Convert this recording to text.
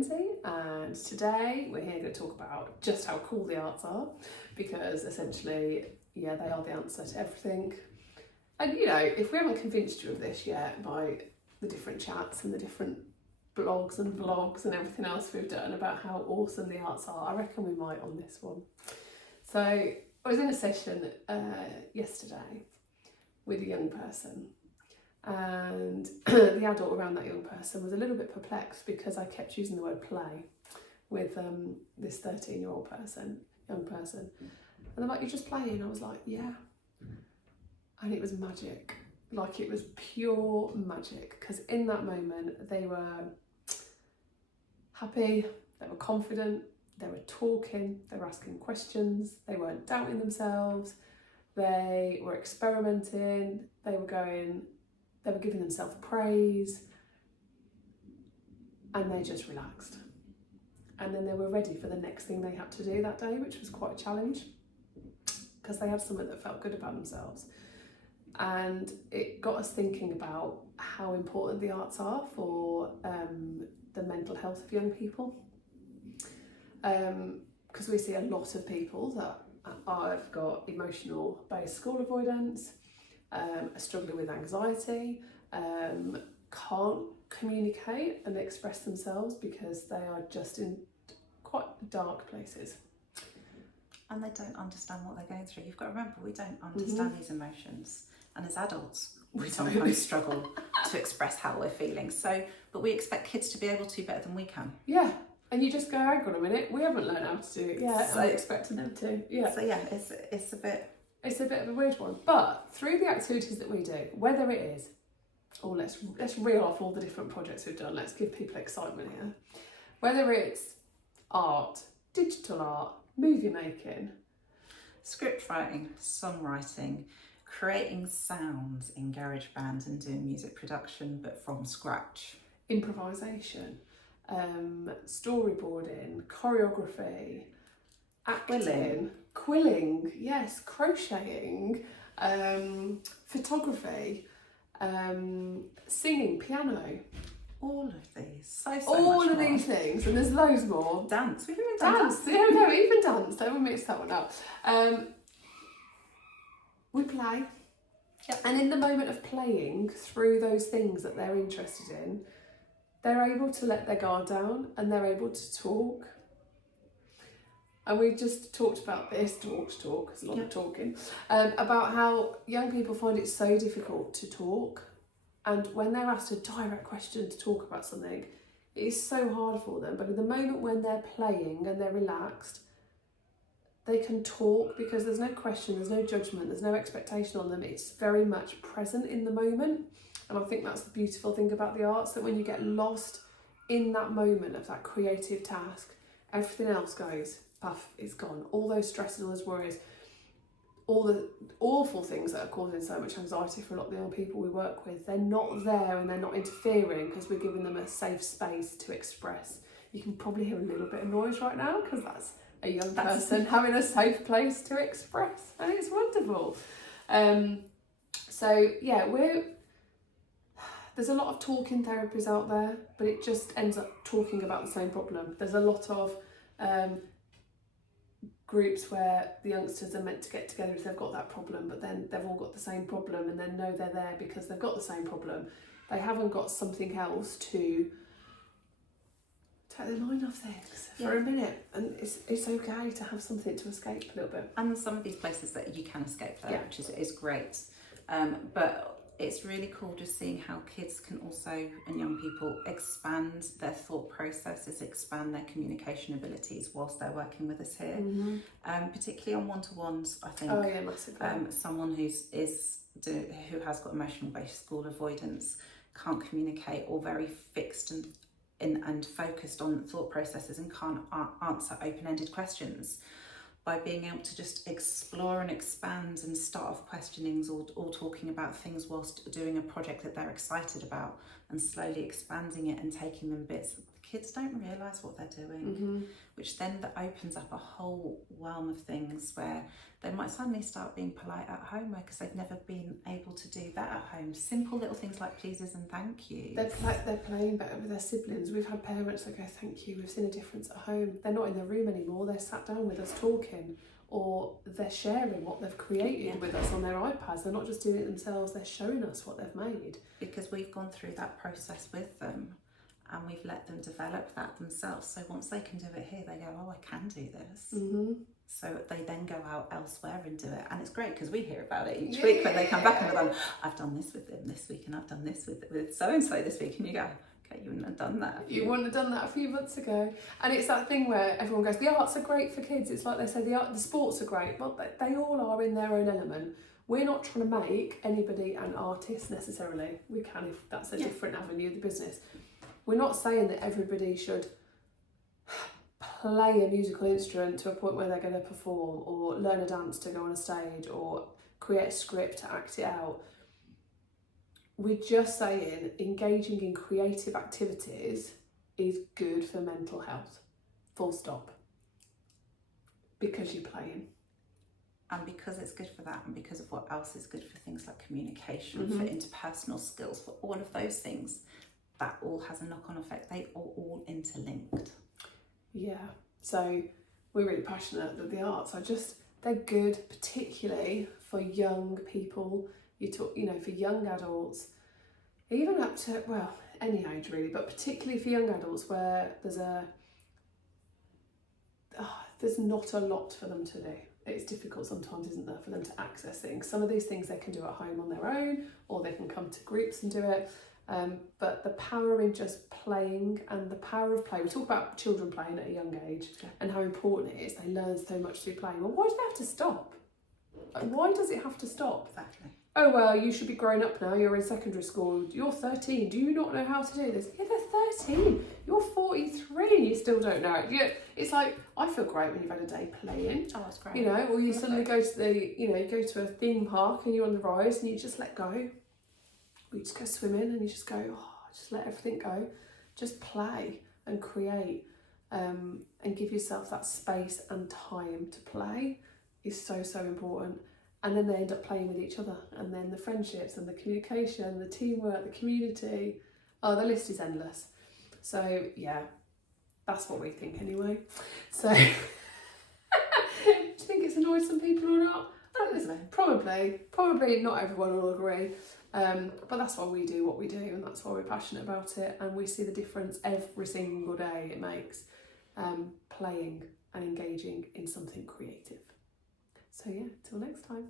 Lindsay, and today we're here to talk about just how cool the arts are, because essentially, yeah, they are the answer to everything. And you know, if we haven't convinced you of this yet by the different chats and the different blogs and vlogs and everything else we've done about how awesome the arts are, I reckon we might on this one. So I was in a session yesterday with a young person, and the adult around that young person was a little bit perplexed because I kept using the word play with this 13-year-old young person. And they're like, "You're just playing?" I was like, "Yeah." And it was magic. Like, it was pure magic, because in that moment they were happy, they were confident, they were talking, they were asking questions, they weren't doubting themselves, they were experimenting, they were giving themselves praise, and they just relaxed. And then they were ready for the next thing they had to do that day, which was quite a challenge, because they had something that felt good about themselves. And it got us thinking about how important the arts are for the mental health of young people. Because we see a lot of people that have got emotional based school avoidance, are struggling with anxiety, can't communicate and express themselves because they are just in quite dark places. And they don't understand what they're going through. You've got to remember, we don't understand these emotions. And as adults, we sometimes struggle to express how we're feeling. But we expect kids to be able to better than we can. Yeah. And you just go, hang on a minute, we haven't learned how to do it yet, so, I'm expecting them to. Yeah. So yeah, it's a bit of a weird one. But through the activities that we do, whether it is, let's reel off all the different projects we've done, let's give people excitement here. Whether it's art, digital art, movie making, script writing, songwriting, creating sounds in GarageBand and doing music production but from scratch, improvisation, storyboarding, choreography, acting, quilling, yes, crocheting, photography, singing, piano. All of these, all of these things, and there's loads more. Dance, we've even done dance. Yeah, no, even dance. Don't we mix that one up? We play, and in the moment of playing through those things that they're interested in, they're able to let their guard down and they're able to talk. And we just talked about this, talk, it's a lot of talking, about how young people find it so difficult to talk. And when they're asked a direct question to talk about something, it is so hard for them. But in the moment when they're playing and they're relaxed, they can talk because there's no question, there's no judgment, there's no expectation on them. It's very much present in the moment. And I think that's the beautiful thing about the arts, that when you get lost in that moment of that creative task, everything else goes, puff, it's gone. All those stresses, all those worries, all the awful things that are causing so much anxiety for a lot of the young people we work with, they're not there and they're not interfering because we're giving them a safe space to express. You can probably hear a little bit of noise right now because that's a young person having a safe place to express, and it's wonderful. So yeah, there's a lot of talking therapies out there, but it just ends up talking about the same problem. There's a lot of groups where the youngsters are meant to get together if they've got that problem, but then they've all got the same problem and then know they're there because they've got the same problem. They haven't got something else to take their mind off things for a minute, and it's okay to have something to escape a little bit. And there's some of these places that you can escape there, which is great. But it's really cool just seeing how kids can also, and young people, expand their thought processes, expand their communication abilities whilst they're working with us here. Particularly on one-to-ones, I think. Oh yeah, massively. Someone who has got emotional based school avoidance, can't communicate, or very fixed and focused on thought processes and can't answer open-ended questions. By being able to just explore and expand and start off questionings or talking about things whilst doing a project that they're excited about, and slowly expanding it and taking them bits. The kids don't realise what they're doing, which then opens up a whole realm of things where they might suddenly start being polite at home because they've never been able to do that at home. Simple little things like pleases and thank yous. They're playing better with their siblings. We've had parents that go, thank you, we've seen a difference at home. They're not in the room anymore, they're sat down with us talking, or they're sharing what they've created with us on their iPads. They're not just doing it themselves, they're showing us what they've made. Because we've gone through that process with them and we've let them develop that themselves. So once they can do it here, they go, oh, I can do this. Mm-hmm. So they then go out elsewhere and do it. And it's great because we hear about it each week when they come back and we're like, I've done this with them this week and I've done this with so-and-so this week. And you go, okay, you wouldn't have done that. You wouldn't have done that a few months ago. And it's that thing where everyone goes, the arts are great for kids. It's like they say the sports are great. Well, they all are in their own element. We're not trying to make anybody an artist necessarily. We can if that's a different avenue of the business. We're not saying that everybody should play a musical instrument to a point where they're going to perform, or learn a dance to go on a stage, or create a script to act it out. We're just saying engaging in creative activities is good for mental health. Full stop. Because you're playing. And because it's good for that, and because of what else is good for things like communication, for interpersonal skills, for all of those things, that all has a knock-on effect. They are all interlinked. Yeah. So we're really passionate that the arts are they're good, particularly for young people. For young adults, even up to, well, any age really, but particularly for young adults where there's not a lot for them to do. It's difficult sometimes, isn't there, for them to access things. Some of these things they can do at home on their own, or they can come to groups and do it. But the power in just playing, and the power of play. We talk about children playing at a young age and how important it is. They learn so much through playing. Well, why do they have to stop? Why does it have to stop? Exactly. Oh, well, you should be grown up now. You're in secondary school. You're 13. Do you not know how to do this? Yeah, they're 13. You're 43 and you still don't know it. Yeah, it's like, I feel great when you've had a day playing. Oh, that's great. Or you suddenly go to you go to a theme park and you're on the rides and you just let go. Or you just go swimming and you just go, just let everything go. Just play and create, and give yourself that space and time to play is so, so important. And then they end up playing with each other, and then the friendships and the communication, the teamwork, the community. Oh, the list is endless. So yeah, that's what we think anyway. So do you think it's annoyed some people or not? I don't know. Probably not everyone will agree. But that's why we do what we do, and that's why we're passionate about it, and we see the difference every single day it makes, playing and engaging in something creative. So yeah, till next time.